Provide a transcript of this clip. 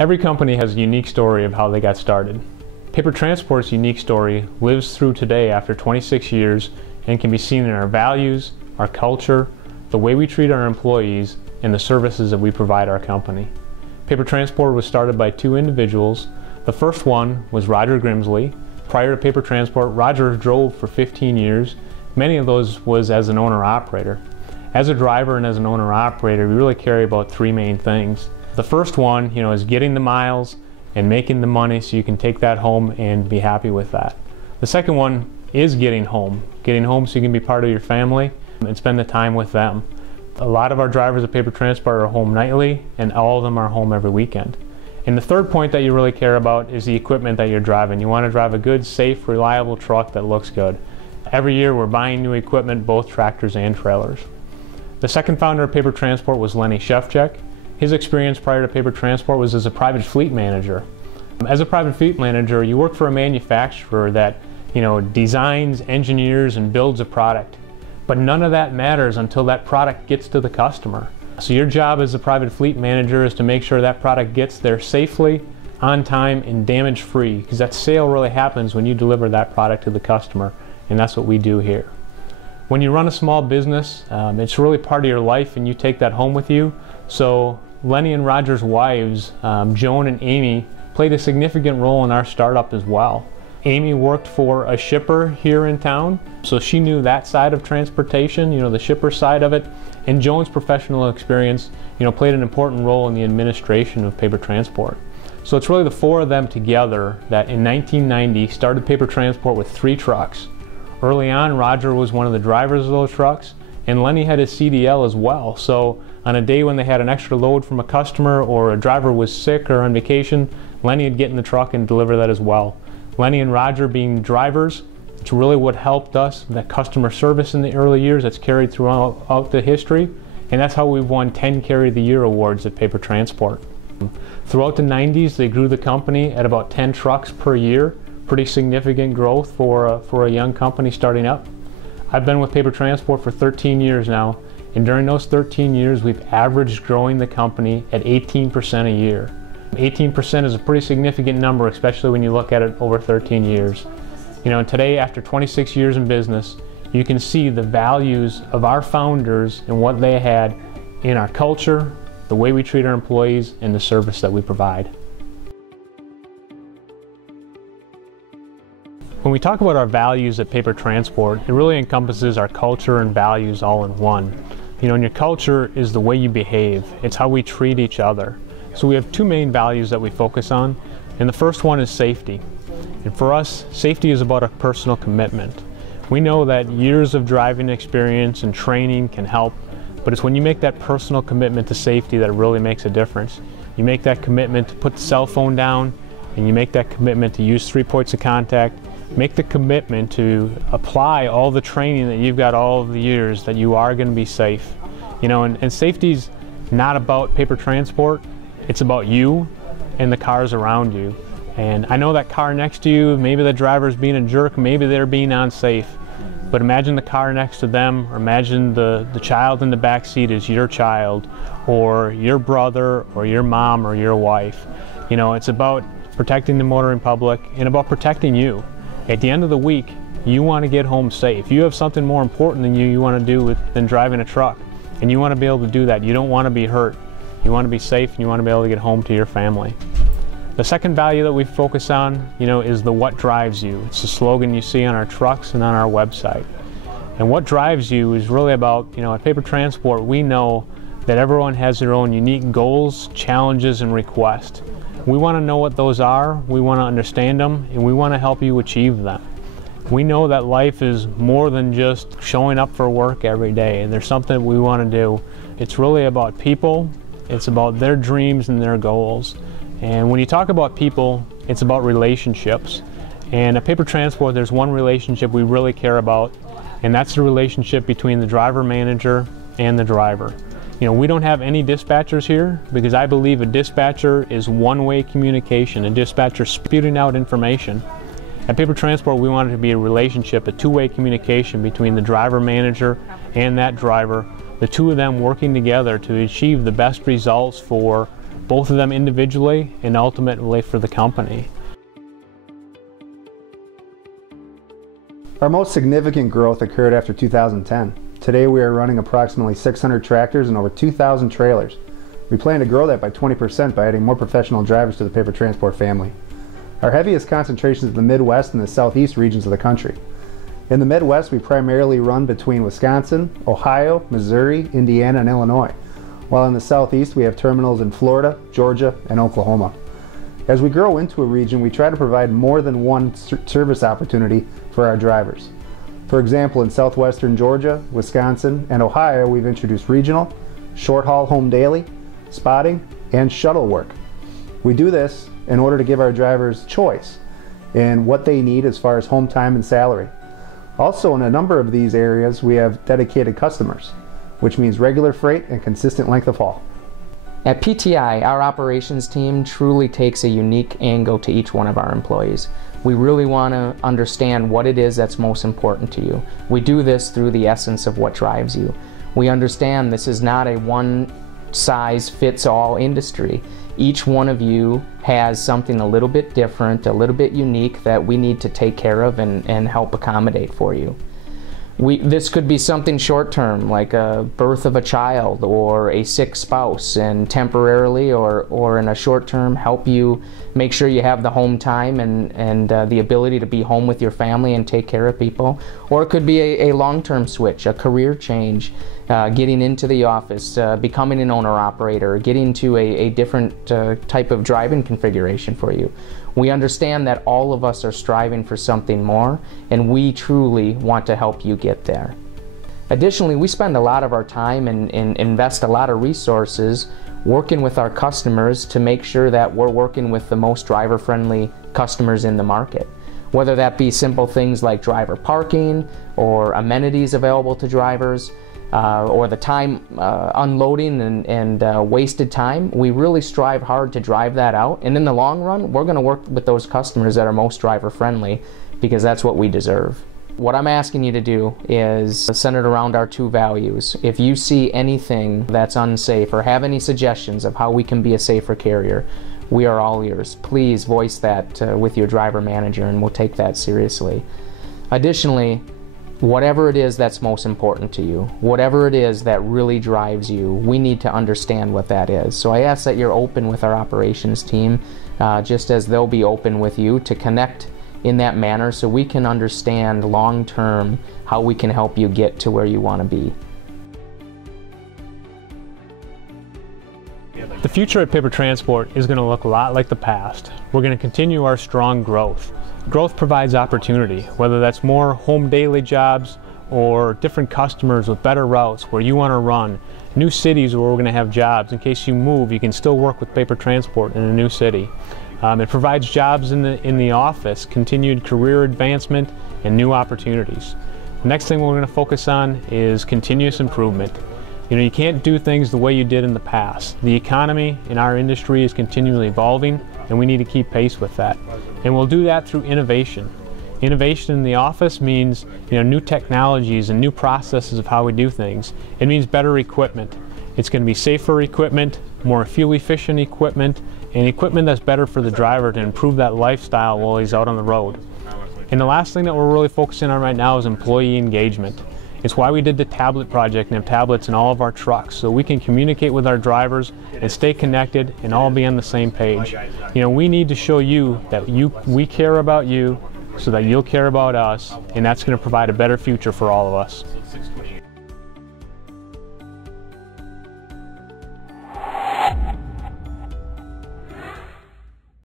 Every company has a unique story of how they got started. Paper Transport's unique story lives through today after 26 years and can be seen in our values, our culture, the way we treat our employees, and the services that we provide our company. Paper Transport was started by two individuals. The first one was Roger Grimsley. Prior to Paper Transport, Roger drove for 15 years. Many of those was as an owner-operator. As a driver and as an owner-operator, we really carry about three main things. The first one, is getting the miles and making the money so you can take that home and be happy with that. The second one is getting home so you can be part of your family and spend the time with them. A lot of our drivers at Paper Transport are home nightly, and all of them are home every weekend. And the third point that you really care about is the equipment that you're driving. You want to drive a good, safe, reliable truck that looks good. Every year we're buying new equipment, both tractors and trailers. The second founder of Paper Transport was Lenny Shefchek. His experience prior to Paper Transport was as a private fleet manager. As a private fleet manager, you work for a manufacturer that designs, engineers, and builds a product. But none of that matters until that product gets to the customer. So your job as a private fleet manager is to make sure that product gets there safely, on time, and damage-free, because that sale really happens when you deliver that product to the customer, and that's what we do here. When you run a small business, it's really part of your life, and you take that home with you. So Lenny and Roger's wives, Joan and Amy, played a significant role in our startup as well. Amy worked for a shipper here in town, so she knew that side of transportation, the shipper side of it. And Joan's professional experience, played an important role in the administration of Paper Transport. So it's really the four of them together that in 1990 started Paper Transport with 3 trucks. Early on, Roger was one of the drivers of those trucks, and Lenny had his CDL as well. So on a day when they had an extra load from a customer or a driver was sick or on vacation, Lenny would get in the truck and deliver that as well. Lenny and Roger being drivers, it's really what helped us, that customer service in the early years that's carried throughout the history, and that's how we've won 10 Carry of the Year awards at Paper Transport. Throughout the 90s, they grew the company at about 10 trucks per year, pretty significant growth for a young company starting up. I've been with Paper Transport for 13 years now, and during those 13 years, we've averaged growing the company at 18% a year. 18% is a pretty significant number, especially when you look at it over 13 years. And today, after 26 years in business, you can see the values of our founders and what they had in our culture, the way we treat our employees, and the service that we provide. When we talk about our values at Paper Transport, it really encompasses our culture and values all in one. And your culture is the way you behave. It's how we treat each other. So we have 2 main values that we focus on, and the first one is safety. And for us, safety is about a personal commitment. We know that years of driving experience and training can help, but it's when you make that personal commitment to safety that it really makes a difference. You make that commitment to put the cell phone down, and you make that commitment to use 3 points of contact. Make the commitment to apply all the training that you've got all of the years that you are going to be safe. And safety's not about Paper Transport. It's about you and the cars around you. And I know that car next to you, maybe the driver's being a jerk, maybe they're being unsafe. But imagine the car next to them, or imagine the child in the back seat is your child, or your brother, or your mom, or your wife. It's about protecting the motoring public and about protecting you. At the end of the week, you want to get home safe. You have something more important than you want to do than driving a truck. And you want to be able to do that. You don't want to be hurt. You want to be safe, and you want to be able to get home to your family. The second value that we focus on, is the what drives you. It's the slogan you see on our trucks and on our website. And what drives you is really about, at Paper Transport, we know that everyone has their own unique goals, challenges, and requests. We want to know what those are, we want to understand them, and we want to help you achieve them. We know that life is more than just showing up for work every day, and there's something we want to do. It's really about people. It's about their dreams and their goals. And when you talk about people, it's about relationships. And at Paper Transport, there's one relationship we really care about, and that's the relationship between the driver manager and the driver. We don't have any dispatchers here because I believe a dispatcher is one-way communication, a dispatcher spewing out information. At Paper Transport, we want it to be a relationship, a two-way communication between the driver manager and that driver, the two of them working together to achieve the best results for both of them individually and ultimately for the company. Our most significant growth occurred after 2010. Today we are running approximately 600 tractors and over 2,000 trailers. We plan to grow that by 20% by adding more professional drivers to the paper transport family. Our heaviest concentration is in the Midwest and the Southeast regions of the country. In the Midwest, we primarily run between Wisconsin, Ohio, Missouri, Indiana, and Illinois, while in the Southeast we have terminals in Florida, Georgia, and Oklahoma. As we grow into a region, we try to provide more than one service opportunity for our drivers. For example, in southwestern Georgia, Wisconsin, and Ohio, we've introduced regional, short-haul home daily, spotting, and shuttle work. We do this in order to give our drivers choice in what they need as far as home time and salary. Also, in a number of these areas, we have dedicated customers, which means regular freight and consistent length of haul. At PTI, our operations team truly takes a unique angle to each one of our employees. We really want to understand what it is that's most important to you. We do this through the essence of what drives you. We understand this is not a one-size-fits-all industry. Each one of you has something a little bit different, a little bit unique that we need to take care of and help accommodate for you. This could be something short-term, like a birth of a child or a sick spouse, and temporarily or in a short-term help you make sure you have the home time and the ability to be home with your family and take care of people. Or it could be a long-term switch, a career change, getting into the office, becoming an owner-operator, getting to a different type of driving configuration for you. We understand that all of us are striving for something more, and we truly want to help you get there. Additionally, we spend a lot of our time and invest a lot of resources working with our customers to make sure that we're working with the most driver-friendly customers in the market. Whether that be simple things like driver parking or amenities available to drivers, or the time unloading and wasted time, we really strive hard to drive that out. And in the long run, we're going to work with those customers that are most driver friendly because that's what we deserve. What I'm asking you to do is centered around our two values. If you see anything that's unsafe or have any suggestions of how we can be a safer carrier, we are all ears. Please voice that with your driver manager and we'll take that seriously. Additionally, whatever it is that's most important to you, whatever it is that really drives you, we need to understand what that is. So I ask that you're open with our operations team, just as they'll be open with you to connect in that manner so we can understand long-term how we can help you get to where you want to be. The future at Paper Transport is going to look a lot like the past. We're going to continue our strong growth. Growth provides opportunity, whether that's more home daily jobs or different customers with better routes where you want to run, new cities where we're going to have jobs. In case you move, you can still work with Paper Transport in a new city. It provides jobs in the office, continued career advancement, and new opportunities. The next thing we're going to focus on is continuous improvement. You can't do things the way you did in the past. The economy in our industry is continually evolving, and we need to keep pace with that. And we'll do that through innovation. Innovation in the office means new technologies and new processes of how we do things. It means better equipment. It's going to be safer equipment, more fuel-efficient equipment, and equipment that's better for the driver to improve that lifestyle while he's out on the road. And the last thing that we're really focusing on right now is employee engagement. It's why we did the tablet project and have tablets in all of our trucks so we can communicate with our drivers and stay connected and all be on the same page. We need to show you that we care about you so that you'll care about us, and that's going to provide a better future for all of us.